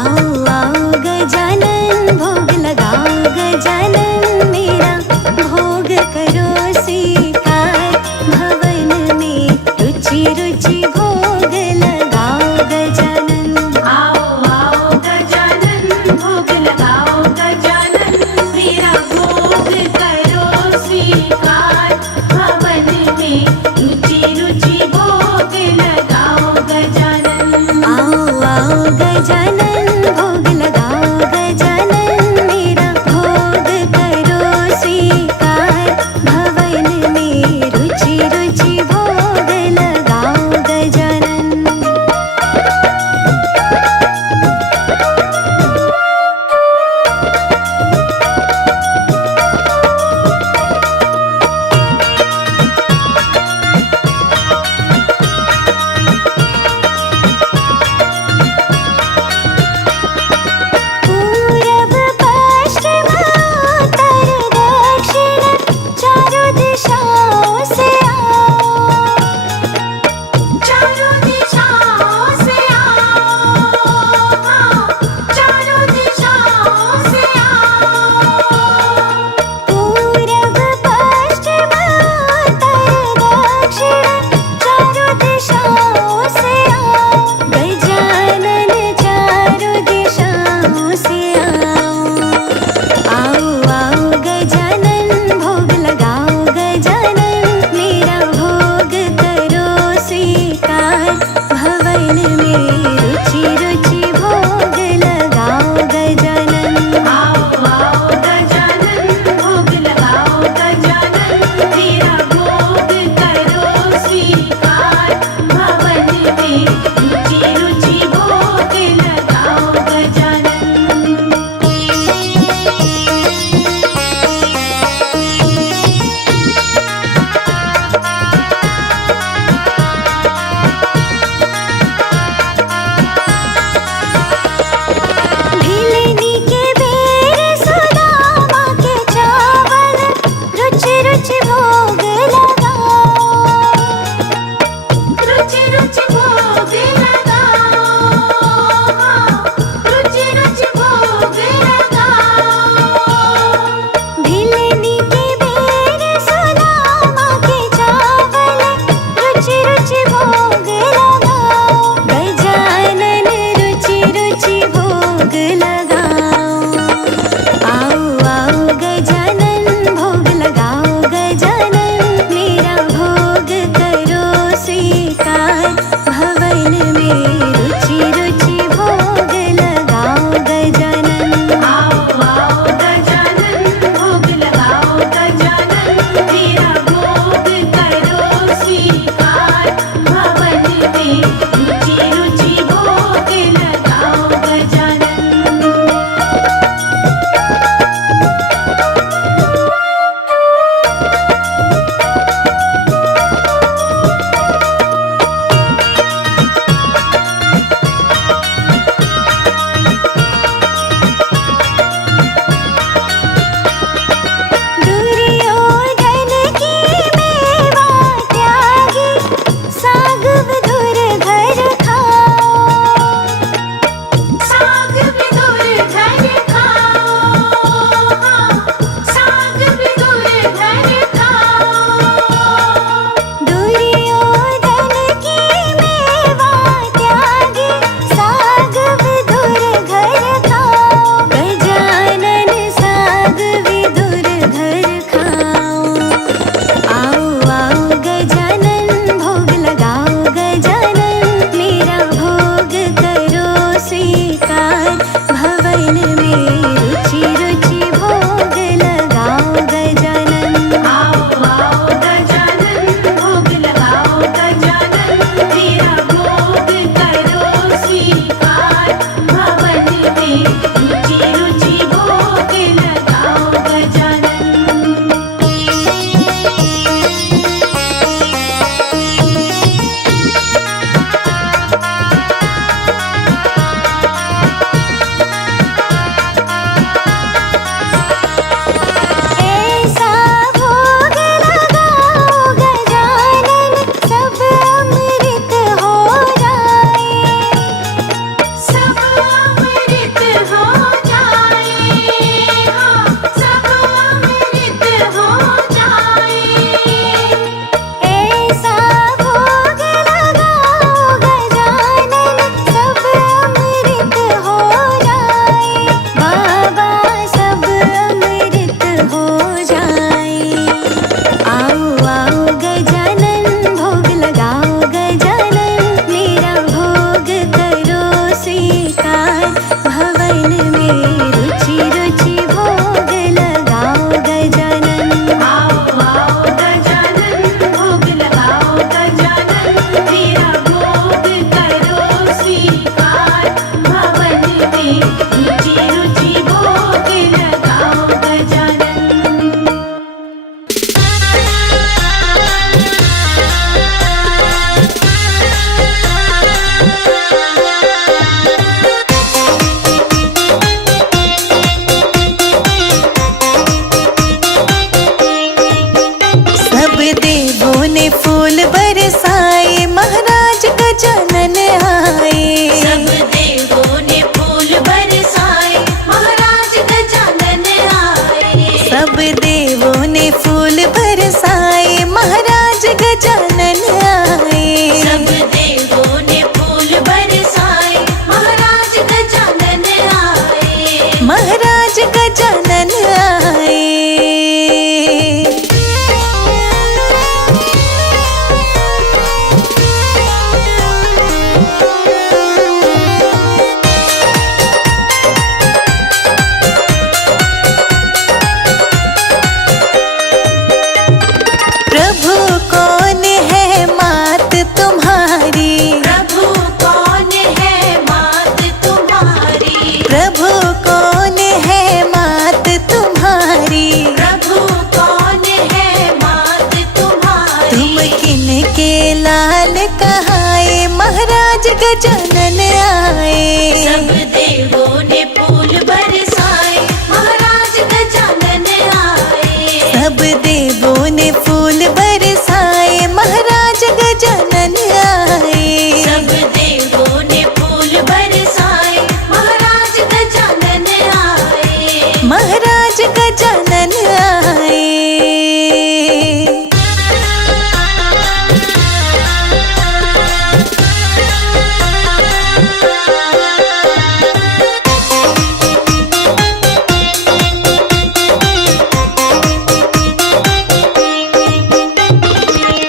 आओ आओ गजानन भोग लगाओ गजानन मेरा भोग करो स्वीकार भवन में रुचि रुचि भोग लगाओ गजानन। आओ आओ गजानन भोग लगाओ गजानन मेरा भोग करो स्वीकार भवन में रुचि रुचि भोग लगाओ गजानन। आओ आओ गजानन भवन में रुचि रुचि भोग लगाओ गजानन। आओ आओ गजानन भोग लगाओ गजानन मेरा भोग करो स्वीकार भवन में रुचि रुचि भोग लगाओ गजानन। सब देवों ने फूल बरसाए महाराज गजानन आए। सब देवों ने फूल बरसाए महाराज गजानन आए। सब देवों ने फूल बरसाए महाराज गजानन आए। सब देवों ने फूल बरसाए महाराज गजानन आए। महाराज गजानन आए। प्रभु कौन है मात तुम्हारी। प्रभु कौन है मात तुम्हारी। प्रभु कौन है मात तुम्हारी। प्रभु कौन है मात तुम्हारी। तुम किनके लाल कहाए महाराज गजानन आए। सब देवों ने फूल बरसाए महाराज गजानन आए। सब देवों ने फूल बरसाए महाराज गजानन आए। सब देवों ने फूल बरसाए महाराज गजानन आए। महाराज गजानन आए।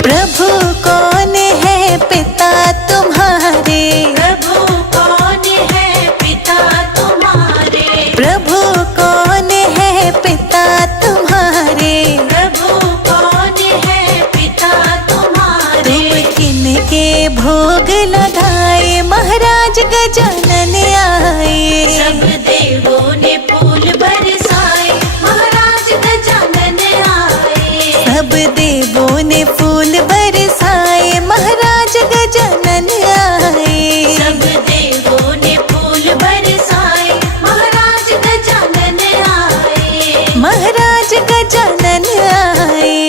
प्रभु कौन है पिता तुम्हारे। प्रभु कौन है पिता तुम्हारे। प्रभु कौन है पिता तुम्हारे। प्रभु कौन है पिता तुम्हारे। तुम किनके भोग लगाए महाराज गजानन आए। सब देवों ने फूल बरसाए महाराज गजानन आए। सब देवों ने फूल बरसाए महाराज गजानन आए। सब देवों ने फूल बरसाए महाराज गजानन आए। महाराज गजानन आए।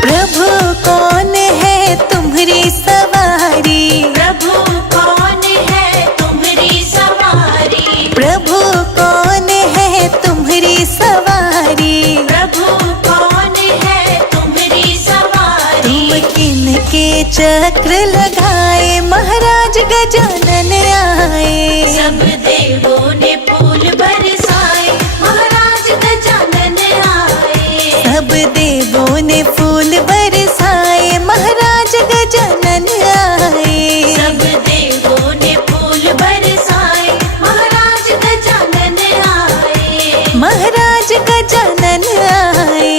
प्रभु कौन है तुम्हारी सवारी। प्रभु कौन है तुम्हारी सवारी। प्रभु कौन है तुम्हारी सवारी। प्रभु कौन है तुम्हारी सवारी। तुम किनके चक्र लगाए महाराज गजानन आए। सब देवों ने फूल बरसाए महाराज गजानन आए। सब देवों ने फूल बरसाए महाराज गजानन आए। सब देवों ने फूल बरसाए महाराज गजानन आए। महाराज गजानन आए।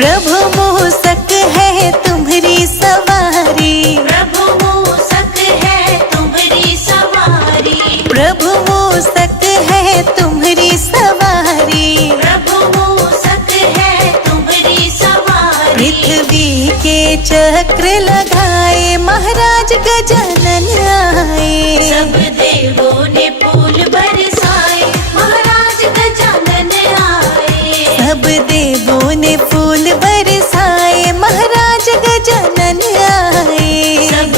प्रभु मूसक है तुम्हारी सवारी। प्रभु मूसक है तुम्हारी सवारी। प्रभु मूसक है तुम्हारी सवारी। प्रभु मूसक है तुम्हारी सवारी। पृथ्वी के चक्र लगाए महाराज गजानन आए। सब देवों ने फूल बरसाए महाराज गजानन आए। सब देवों ने फूल बरसाए महाराज गजानन आए। सब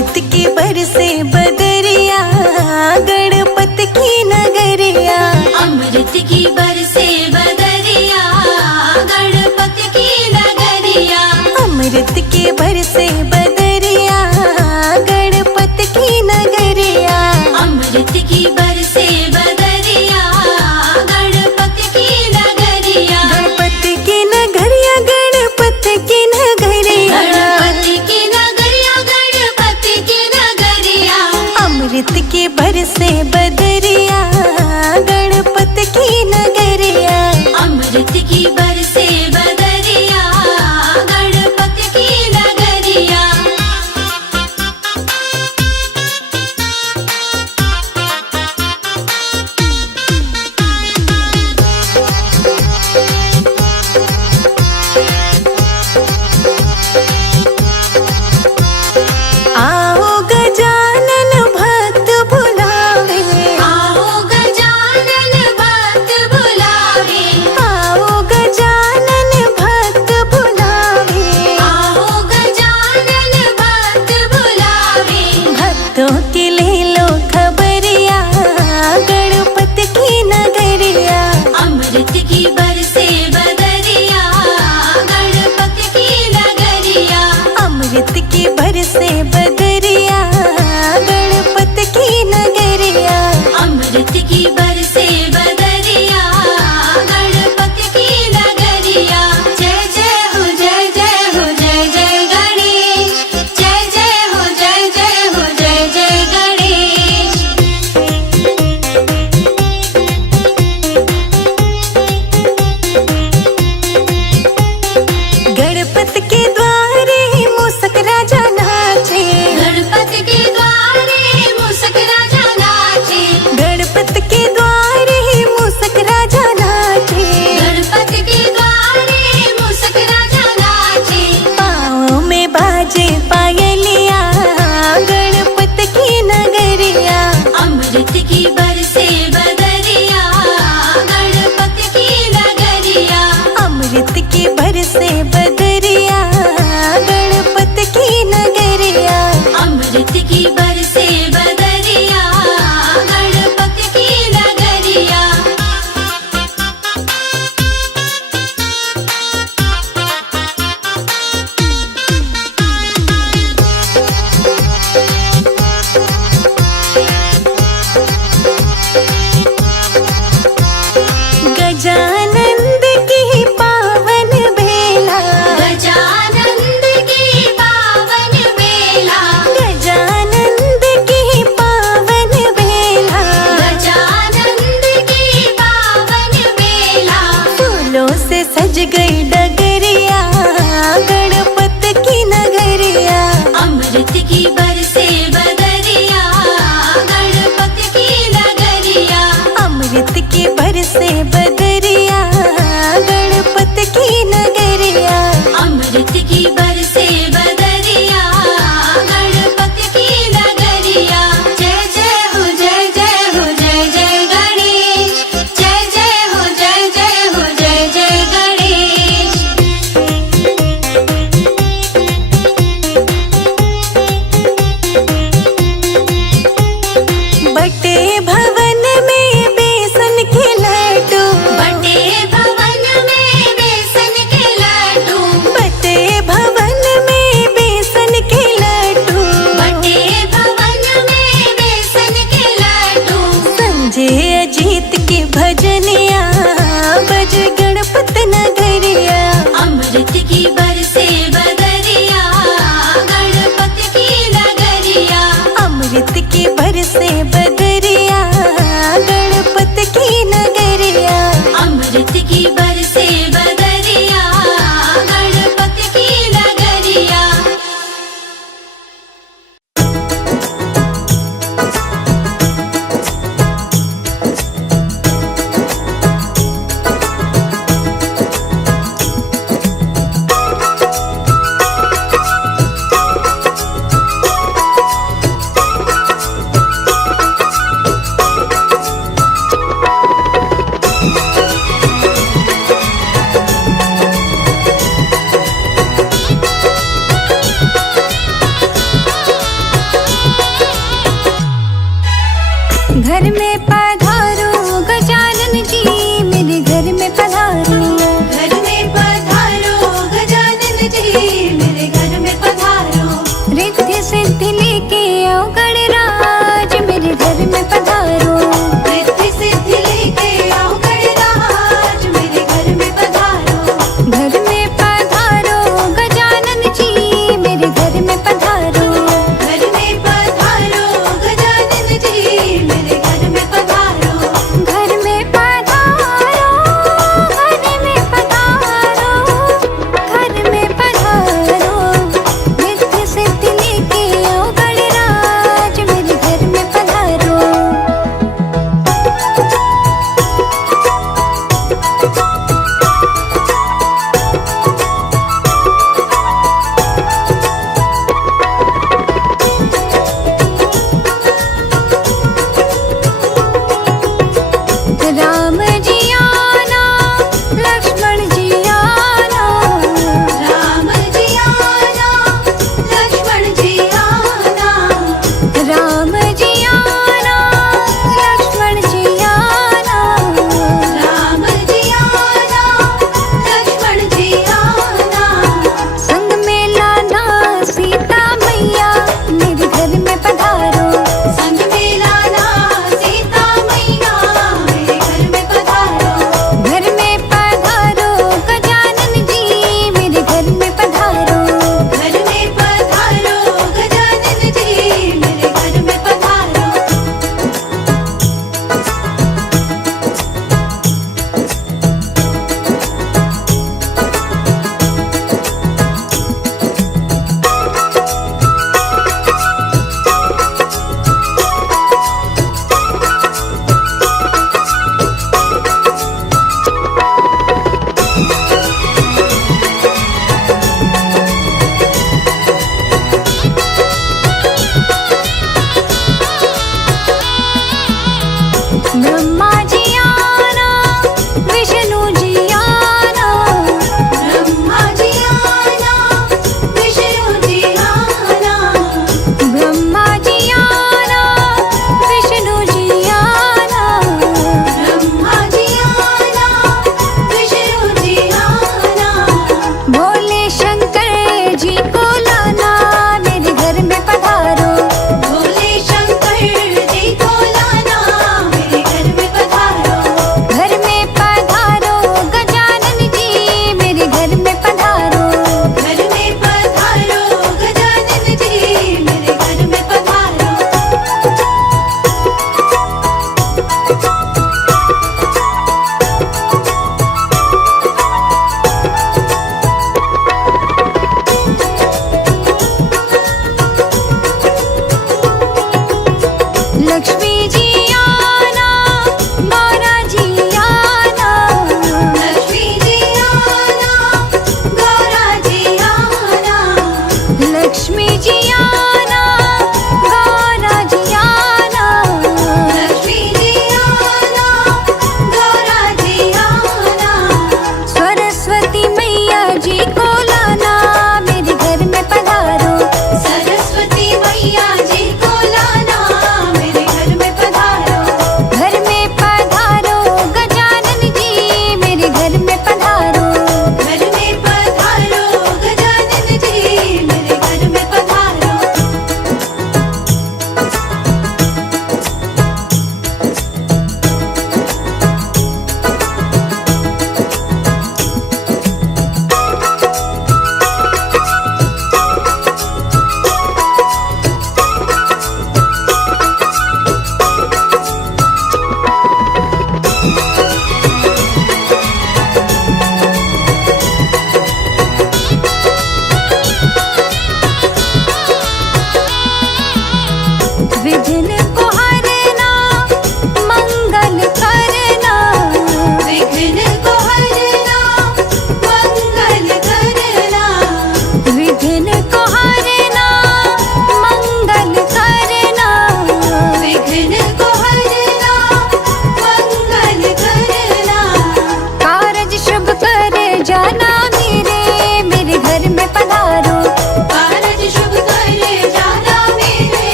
अमृत की बरसे बदरिया गणपति की नगरिया। अमृत की बरसे बदरिया गणपति की नगरिया। अमृत की बरसे बदरिया गणपति की नगरिया। अमृत की बरसे बदरिया गणपति की नगरिया। गणपति की नगरिया गणपति की नगरिया। गणपति की नगरिया गणपति की नगरिया। अमृत की बरसे बदरिया गणपति की नगरिया। अमृत की बरसे बदरिया गणपति की नगरिया। आओ गजानन भक्त बुला आओ गणराज मेरे घर में पधारो। रिद्धि सिद्धि लेके आओ गणराज मेरे घर में पधारो। घर में पधारो गजानन जी मेरे घर में पधारो। घर में पधारो गजानन जी मेरे घर में पधारो। घर में पधारो घर में पधारो। घर में पधारो रिद्धि सिद्धि लेके आओ गणराज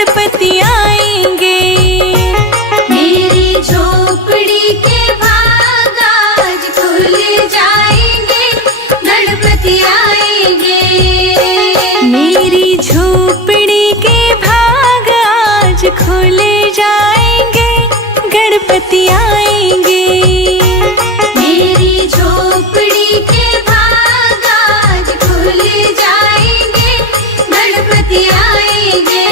गणपति आएंगे। मेरी झोपड़ी के भाग आज खुल जाएंगे, गणपति आएंगे। मेरी झोपड़ी के भाग आज खुल जाएंगे, गणपति आएंगे। मेरी झोपड़ी के भाग आज खुल जाएंगे, गणपति आएंगे।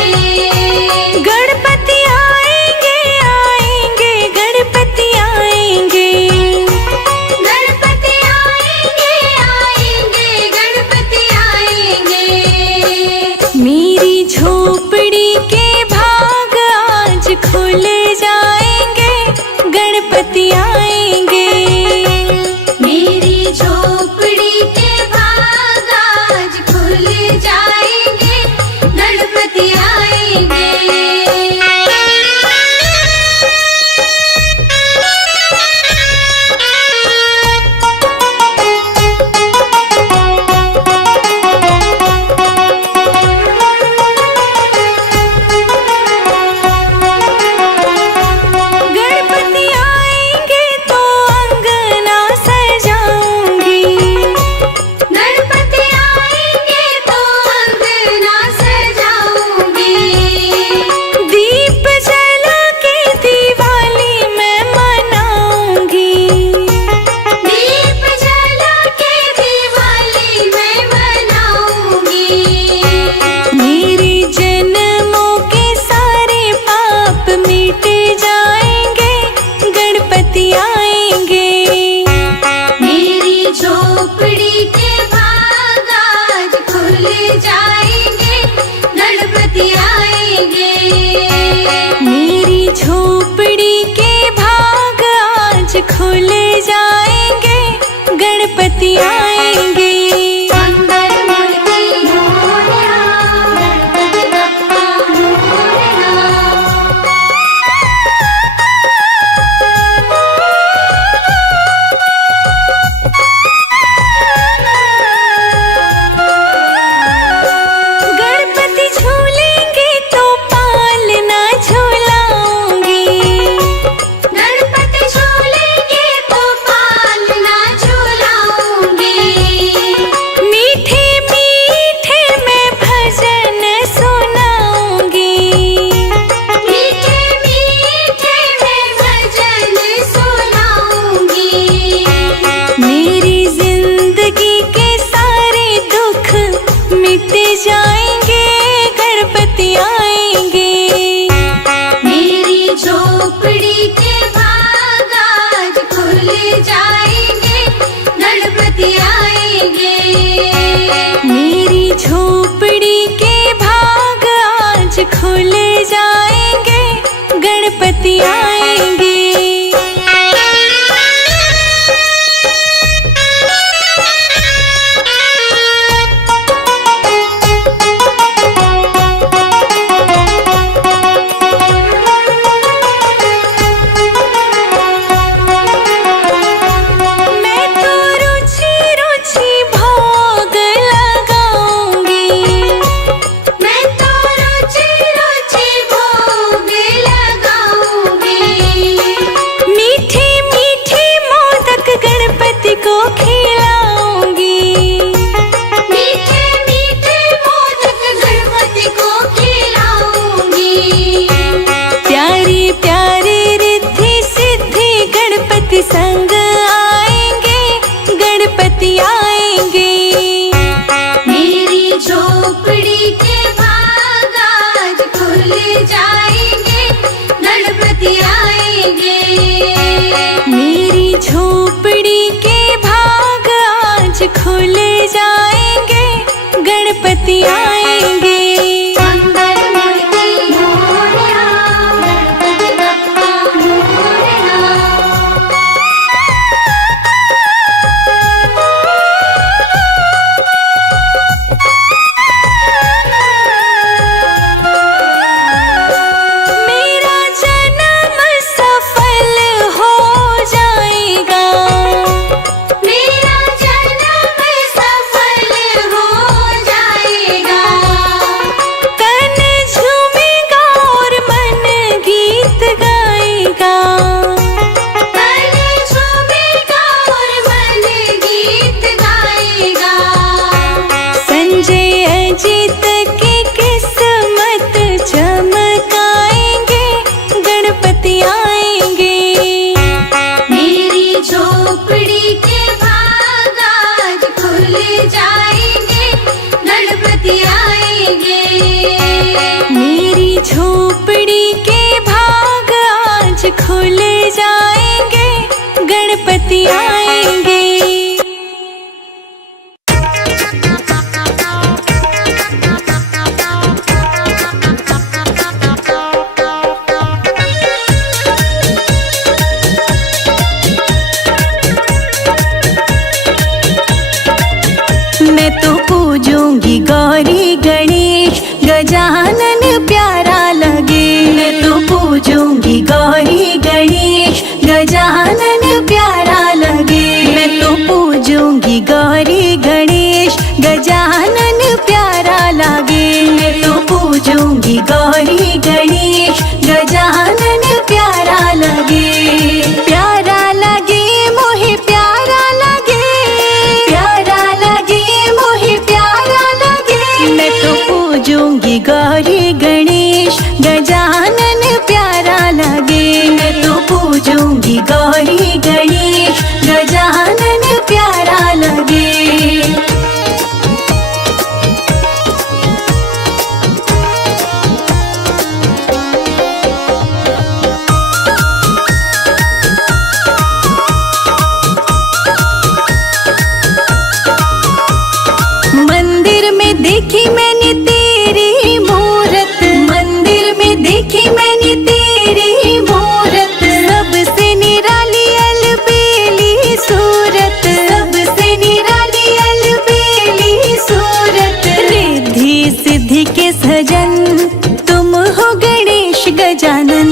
गजानन।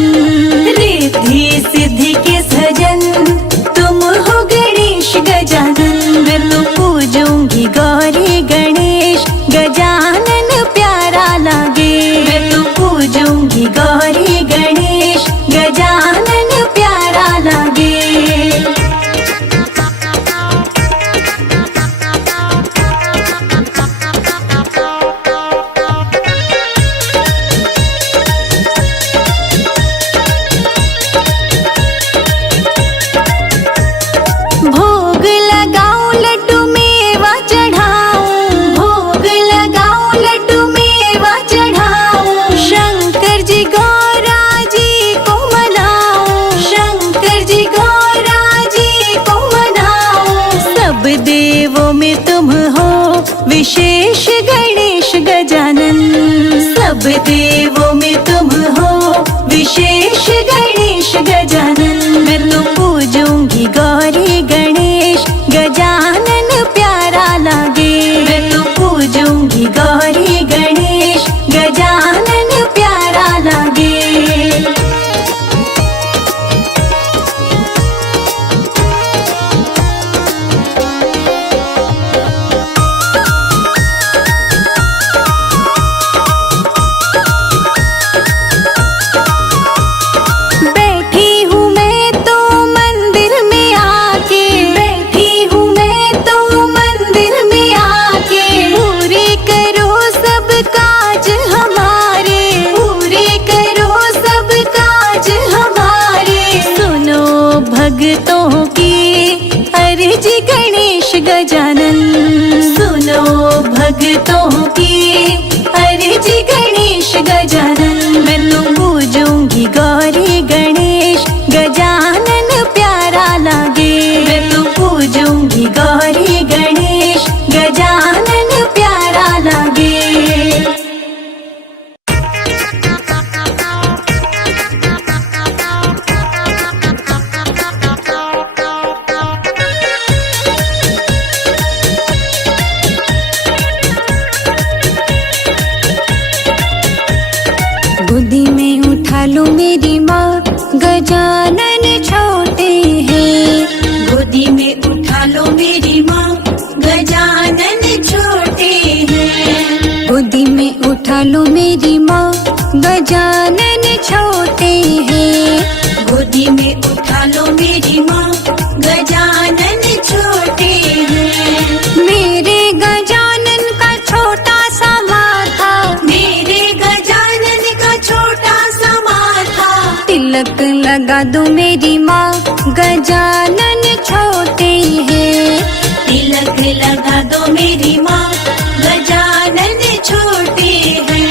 रिद्धि सिद्धि के सजन तुम हो गणेश गजानन। मैं तो पूजूंगी गौरी गणेश गजानन प्यारा लागे। मैं तो पूजूंगी गौरी गणेश गजानन प्यारा लागे। भोग लगाऊं लड्डू मेवा चढ़ाऊं। भोग लगाऊं लड्डू मेवा चढ़ाऊं। शंकर जी गौरा जी को मनाऊं। शंकर जी गौरा जी को मनाऊं। सब देवों में तुम हो विशेष गणेश गजानन। सब देवों में तुम हो विशेष गणेश गजानन। मैं तो पूजूंगी गौरी गणेश गजानन प्यारा लागे। मैं तो पूजूंगी गौरी गणेश गजानन प्यारा लागे। बैठी हूँ मैं तो मंदिर में आके। बैठी हूँ मैं तो मंदिर में आके। पूरे करो सब काज हमारे। पूरे करो सब काज हमारे। सुनो भक्तों की अर्जी गणेश गजानन। सुनो भक्तों की अर्जी गणेश गजानन। मैं तो पूजूंगी गौरी गणेश गजानन प्यारा लागे। मैं तो पूजूंगी गौरी गणेश गजानन प्यारा लागे। गोदी में उठा लो मेरी माँ गजानन छोटे हैं। गोदी में उठा लो मेरी माँ गजानन छोटे हैं। गोदी में उठा लो मेरी माँ गजानन छोटे हैं। गोदी में उठा लो मेरी माँ गजानन छोटे हैं। मेरे गजानन का छोटा सा माथा। मेरे गजानन का छोटा सा माथा। तिलक लगा दो मेरी माँ गजानन छोटे हैं। तिलक लगा दो मेरी माँ गजानन छोटे हैं।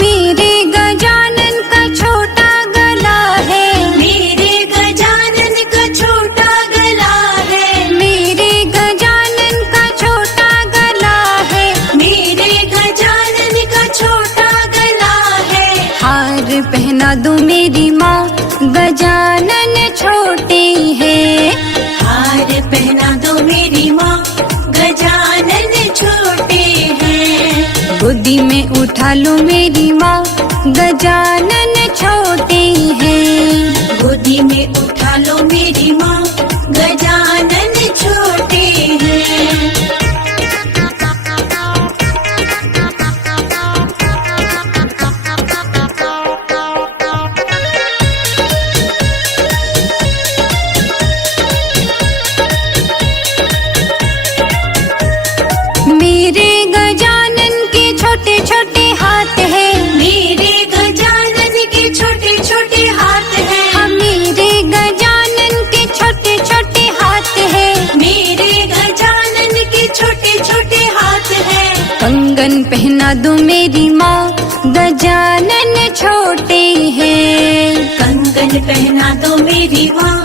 मेरे गजानन का छोटा गला है। मेरे गजानन का छोटा गला है। मेरे गजानन का छोटा गला है। मेरे गजानन का छोटा गला है। हार पहना दो मेरी माँ गजानन छोटे हैं। हार पहना दो मेरी माँ गजानन छोटे हैं। गोदी में उठा लो मेरी माँ गजानन छोटे हैं। गोदी में उठा लो मेरी माँ गजानन छोटे हैं। मेरे गजानन के छोटे छोटे हाथ हैं। मेरे गजानन के छोटे छोटे हाथ हैं। मेरे गजानन के छोटे छोटे हाथ हैं। मेरे गजानन के छोटे छोटे हाथ हैं। कंगन पहना दो मेरी माँ गजानन छोटे हैं। कंगन पहना दो मेरी माँ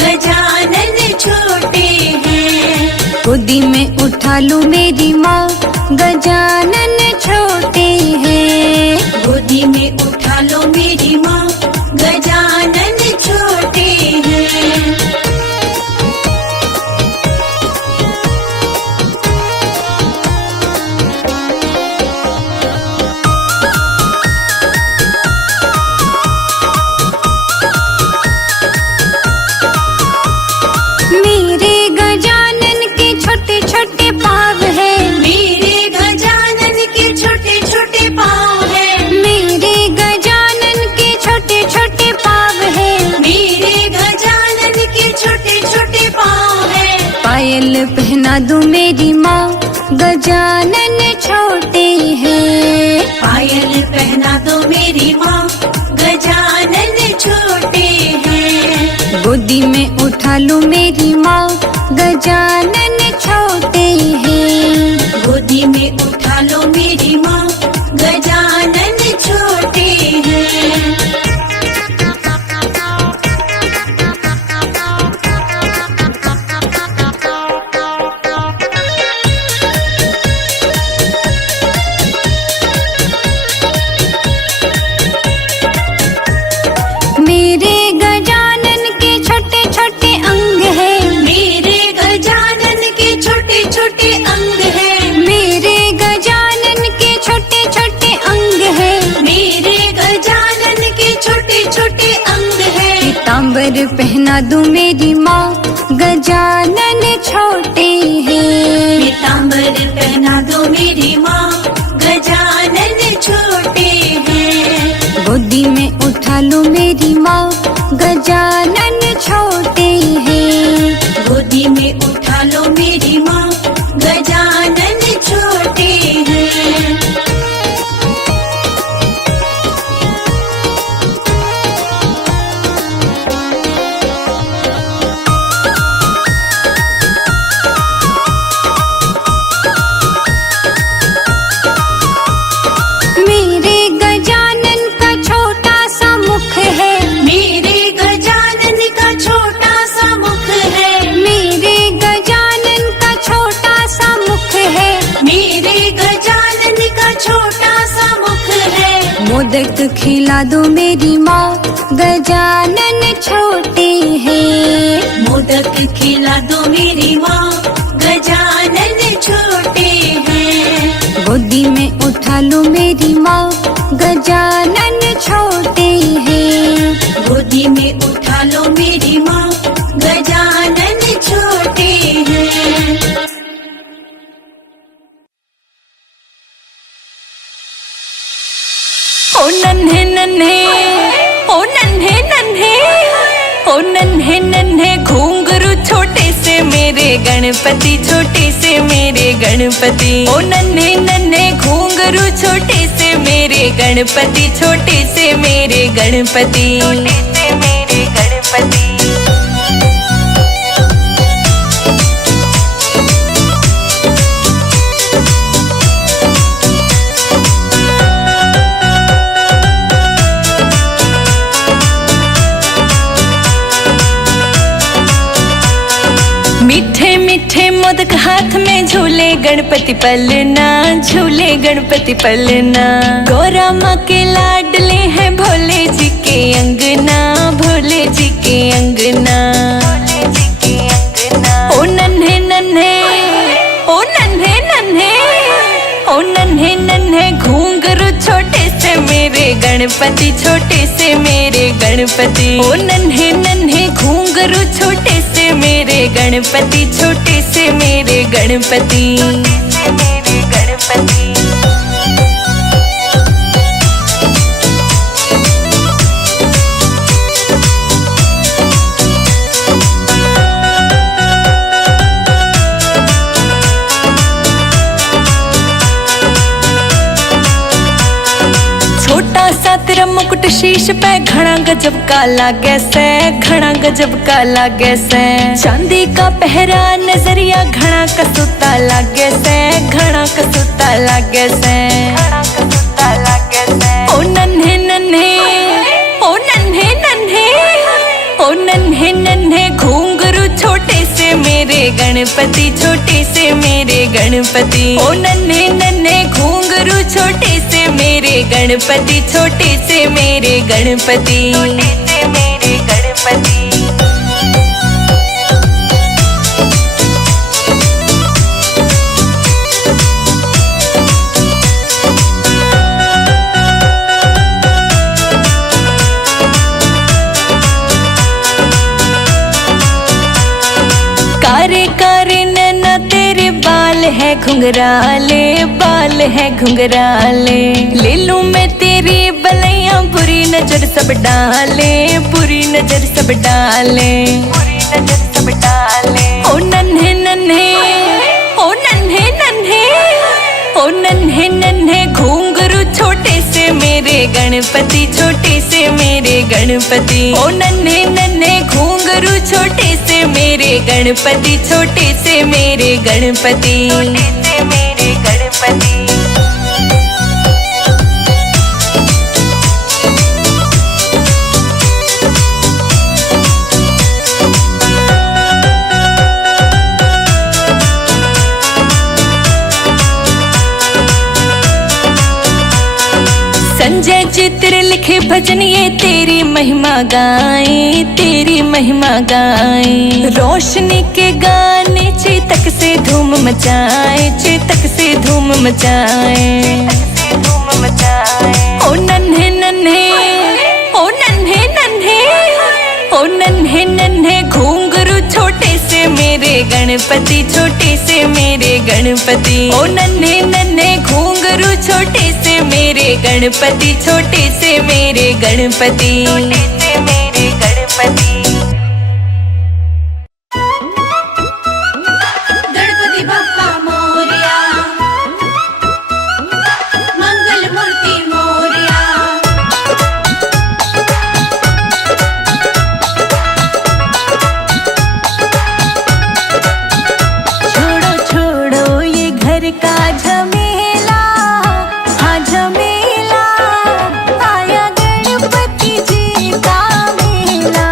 गजानन छोटे हैं। गोदी में उठा लो मेरी माँ गजानन छोटे हैं। गोदी में उठा लो मेरी माँ, गजानन छोटे हैं। मेरे गजानन के छोटे छोटे पाँव है, मेरे गजानन के छोटे छोटे पाँव हैं। मेरे गजानन के छोटे छोटे पाँव है। मेरे गजानन के छोटे छोटे पाँव हैं। पायल पहना दूं मेरी माँ, गजानन छोटे हैं। पायल पहना दो मेरी माँ, गजानन छोटे हैं। गोदी में उठा लूं मेरी माँ, गजानन छोटे हैं। गोदी में उठा लो मेरी माँ, गजानन छोटे हैं। मेरे गजानन के छोटे छोटे अंग है। मेरे गजानन के छोटे छोटे अंग हैं। मेरे गजानन के छोटे छोटे अंग है। मेरे गजानन के छोटे छोटे अंग हैं। पीताम्बर पहना दूं मेरी माँ, गजानन छोटे हैं। पीताम्बर पहना दो मेरी माँ, गजानन छोटे हैं। गोदी में उठा लूं मेरी माँ, गजानन छोटे हैं। गोदी में उठा लो मेरी माँ, गजानन छोटे हैं। मेरे गजानन का छोटा सा मुख है। मेरे गजानन का छोटा सा मुख है। मेरे गजानन का छोटा सा मुख है। मेरे गजानन का छोटा सा मुख है। मोदक खिला दो मेरी माँ, गजानन छोटे हैं। मोदक खिला दो मेरी माँ, गजानन छोटे हैं। गोदी में उठा लूं मेरी माँ, गजानन छोटे हैं। गोदी में उठा लो मेरी माँ, गजानन छोटे हैं। ओ नन्हे नन्हे, ओ नन्हे नन्हे, ओ नन्हे नन्हे घुंघरू छोटे से मेरे गणपति, छोटे से मेरे गणपति। ओ नन्हे नन्हे घुंघरू छोटे से मेरे गणपति, छोटे से मेरे गणपति, छोटे से मेरे गणपति। मीठे मीठे मोदक हाथ में झूले गणपति पलना, झूले गणपति पलना। गौरा माँ के लाडले हैं भोले जी के अंगना, भोले जी के अंगना। ओ नन्हे नन्हे, ओ नन्हे नन्हे, ओ नन्हे नन्हे घुंघरू छोटे से मेरे गणपति, छोटे से मेरे गणपति। ओ नन्हे नन्हे घुंघरू छोटे से मेरे गणपति, छोटे से मेरे गणपति, छोटे से मेरे गणपति। छोटा सा तेरा मुकुट शीश पे घना गजब का लागे से, घना गजब का लागे से। चांदी का पहरा नजरिया घना कसूता लागे से, घना कसूता लागे से, घना कसूता लागे से। ओ नन्हे नन्हे, ओ नन्हे नन्हे, ओ नन्हे नन्हे घुंघरू छोटे से मेरे मेरे गणपति, छोटे से मेरे गणपति। ओ नन्हे नन्हे घुंघरू छोटे से मेरे गणपति, छोटे से मेरे गणपति, छोटे से मेरे गणपति। कारे कारे नैना तेरे बाल है घुंघराले, बाल है घुंघराले। ले लूं मैं तेरी बलैया, बुरी नजर सब डाले, बुरी नजर सब डाले, बुरी नजर सब डाले। ओ नन्हे नन्हे, ओ नन्हे नन्हे, ओ नन्हे नन्हे घुंघरू छोटे से मेरे गणपति, छोटे से मेरे गणपति। ओ नन्हे नन्हे घुंघरू छोटे से मेरे गणपति, छोटे से मेरे गणपति, छोटे से मेरे गणपति। संजय चित्र लिखे भजन ये तेरी महिमा गाए, तेरी महिमा गाए। रोशनी के गाने चेतक से धूम मचाए, चेतक से धूम मचाए, धूम मचाए। ओ नन्हे नन्हे, ओ नन्हे नन्हे, ओ नन्हे नन्हे घुंघरू छोटे से मेरे गणपति, छोटे से मेरे गणपति। ओ नन्हे नन्हे घुंघरू छोटे से मेरे गणपति, छोटे से मेरे गणपति, छोटे से मेरे गणपति। गणपति बप्पा मोरया, मंगल मूर्ति मोरया। छोड़ो छोड़ो ये घर का झमेला, हाँ झमेला, आया गणपति जी का मेला।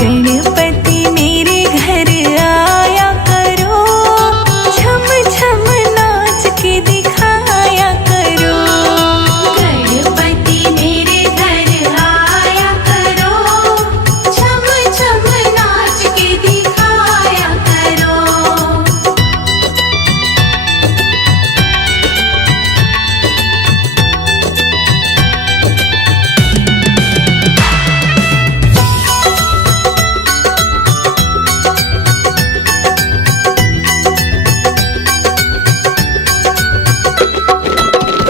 गणपति मेरे घर आया करो, छम छम नाच के दिखाया करो। गणपति मेरे घर आया करो, छम छम नाच के दिखाया करो।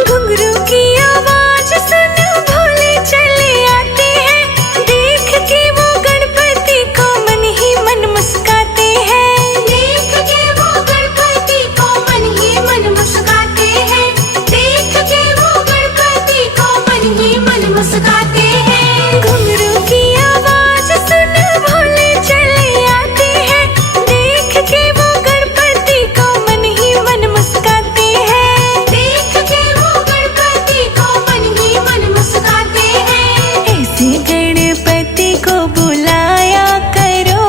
घुंघरू की आवाज सुन भोले चले आते हैं, देख के वो गणपति को मन ही मन मुस्काते हैं। देख के वो गणपति को मन ही मन मुस्काते हैं, देख के वो गणपति को मन ही मन मुस्काते हैं। घुंघरू की आवाज सुन भोले चले आते हैं, देख के वो गणपति को मन ही मन मुस्काते हैं। देख के वो गणपति को मन ही मन मुस्काते हैं। ऐसे गणपति को बुलाया करो,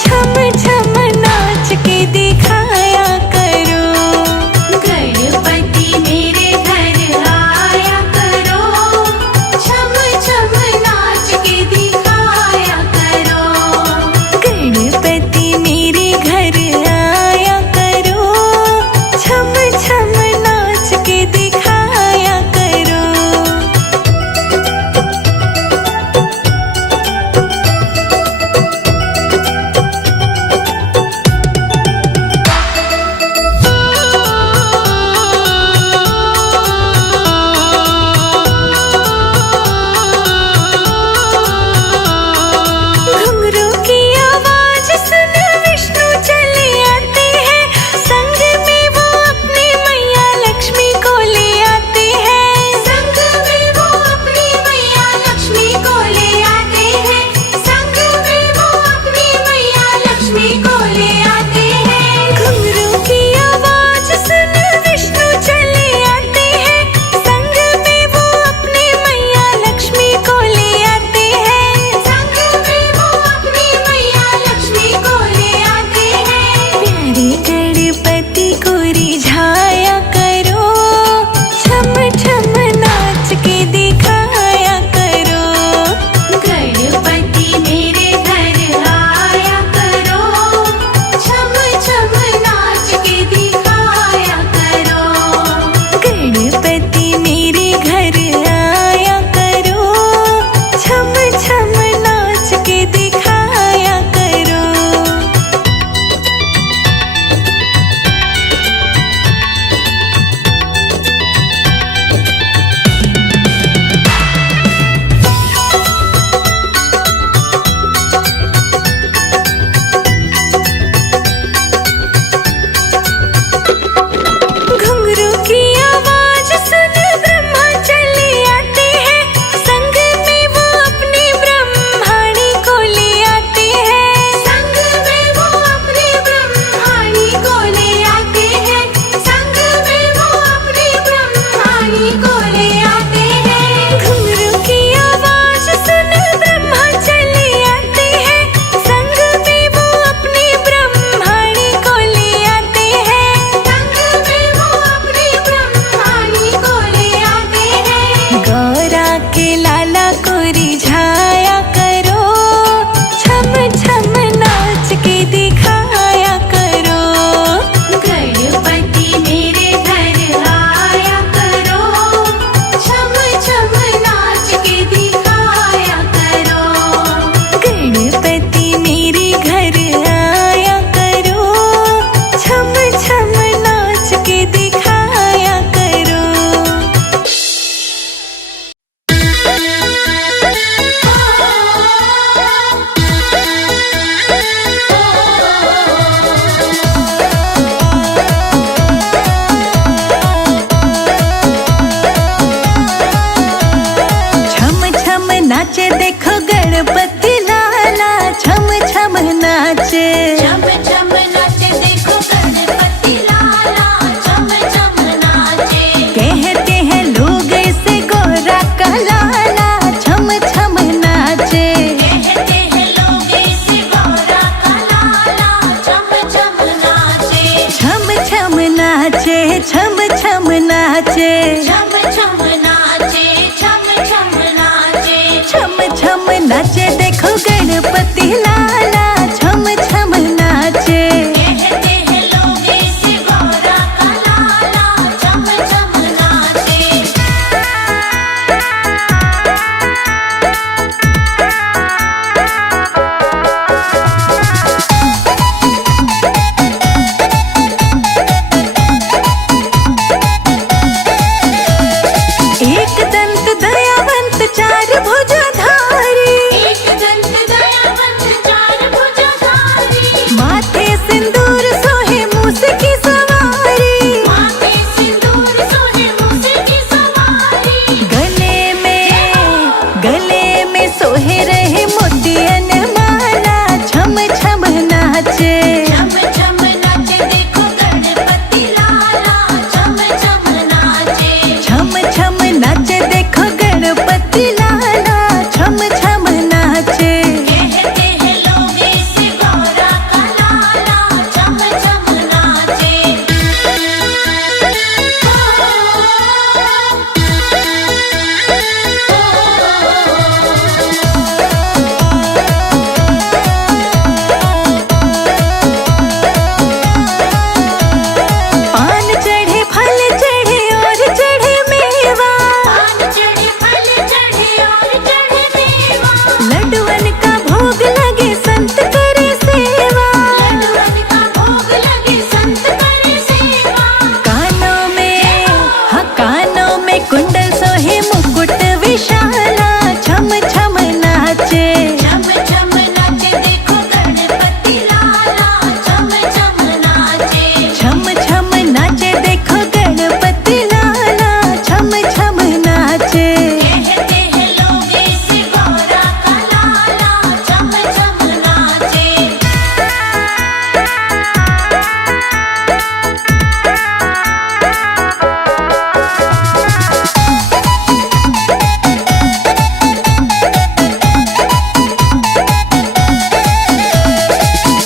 छम छम नाच के दिखाया करो। गणपति मेरे घर आया करो, छम छम नाच के दिखाया करो। गणपति मेरे घर आया करो, छम छम नाच के दिखाया करो। घुंघरू की आवाज सुन विष्णु चले आते हैं, संग में वो अपनी मैया लक्ष्मी को ले आते हैं। संग में वो अपनी मैया लक्ष्मी को ले आते हैं, संग में वो अपनी मैया लक्ष्मी को ले आते हैं। घुंघरू की आवाज सुन विष्णु चले आते हैं, संग में वो अपनी मैया लक्ष्मी को ले आते हैं। संग में वो अपनी मैया लक्ष्मी को ले आते हैं। प्यारे गणपति को रिझाया करो, छम छम नाच के दिखाया करो। गणपति मेरे घर आया करो, छम छम नाच के दिखाया करो। गणपति मेरे घर आया करो, छम छम नाच के दिखाया करो। घुंघरू की आवाज सुन ब्रह्मा चले आते हैं, संग में वो अपनी ब्रह्माणी को ले आते हैं। संग में वो अपनी ब्रह्माणी को ले आते हैं, संग में वो अपनी ब्रह्माणी को ले आते हैं। घुंघरू की आवाज सुन ब्रह्मा चले आते हैं, संग में वो अपनी ब्रह्माणी को ले आते हैं। संग में वो अपनी ब्रह्माणी को ले आते हैं। गौरा के लाला को रिझाया करो, छम छम नाच के दिखाया करो। गणपति मेरे घर आया करो, छम छम नाच के दिखाया करो। गणपति मेरे घर आया करो, छम छम नाच के दिखाया करो। छम छम नाचे देखो गणपति लाला, छम छम नाचे। छम छम नाचे देखो गणपति लाला, छम छम नाचे। कहते हैं लोग इसे गोरा का लाला, छम छम नाचे। कहते हैं लोग नाचे, छम छम नाचे, छम छम नाचे। छम छम नाचे देखो गणपति लाला, छम छम नाचे। कहते हैं लोग इसे गौरा का लाला, छम छम नाचे। एक दंत दयावंत चार भुजाधारी, एक दंत दयावंत चार भुजाधारी। माथे सिंदूर सोहे मूस की सवारी, माथे सिंदूर सोहे मूस की सवारी। गले में सोहे रहे मोतियन माला, छम छम नाचे, छम छम नाचे देखो गणपति लाला, छम छम नाचे। छम छम नाचे देखो गणपति लाला, छम छम नाचे। कहते हैं लोग इसे गौरा का लाला, छम छम नाचे। पान चढ़े फल चढ़े और चढ़े मेवा, पान चढ़े फल चढ़े और चढ़े मेवा। लड्डुअन का भोग लगे संत करे सेवा, लड्डुअन का भोग लगे संत करे सेवा। कानों में कुंडल सोहे मुकुट विशाला, छम छम नाचे, छम छम नाचे देखो गणपति लाला, छम छम नाचे। छम छम नाचे देखो गणपति लाला, छम छम नाचे। कहते हैं लोग इसे गौरा का लाला, छम छम नाचे।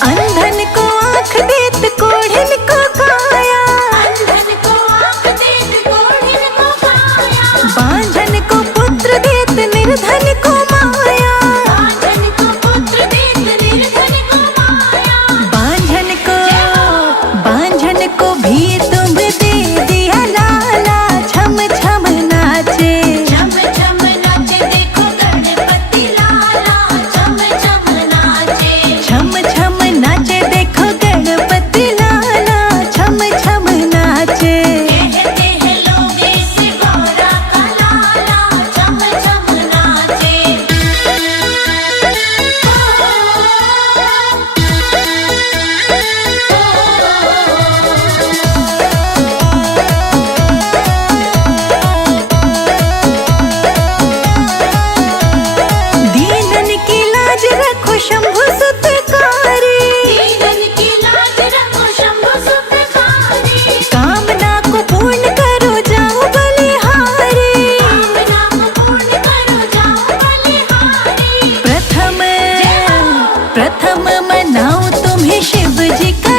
अंधन को आँख देत कोढ़िन को काया, अंधन को आँख देत कोढ़िन को काया। बांझन को पुत्र देत निर्धन को माया, बांझन को पुत्र देत निर्धन को माया। बांझन को भी तुम दे दिया लाला, छम छम नाचे, छम छम नाचे देखो गणपति लाला, छम छम नाचे। छम छम नाचे देखो गणपति लाला, छम छम नाचे। कहते हैं लोग इसे गौरा का लाला, छम छम नाचे। दीनन की लाज रखो शंभु सुतकारी, दीनन की लाज रखो शंभु सुतकारी। कामना को पूर्ण करो जाओ बलिहारी, कामना को पूर्ण करो जाओ बलिहारी। प्रथम मनाओ तुम्हें शिव जी का